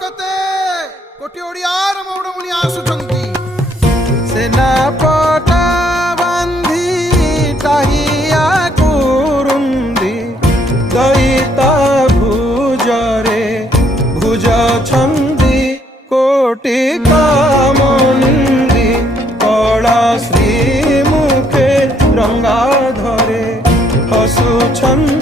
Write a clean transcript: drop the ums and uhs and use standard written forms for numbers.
କେତେ କୋଟି ଓଡ଼ିଆର ମଉଡ଼ମୁଣି ଆସୁଛନ୍ତି। ସେନାପଟା ବାନ୍ଧି ଟାହିଆ କୁରୁନ୍ଦି ଦଇତ ଭୁଜରେ ଭୁଜଛନ୍ତି କୋଟି କାମନିନ୍ଦି କଳା ଶ୍ରୀ ମୁଖେ ରଙ୍ଗା ଧରେ ହସୁଛନ୍ତି।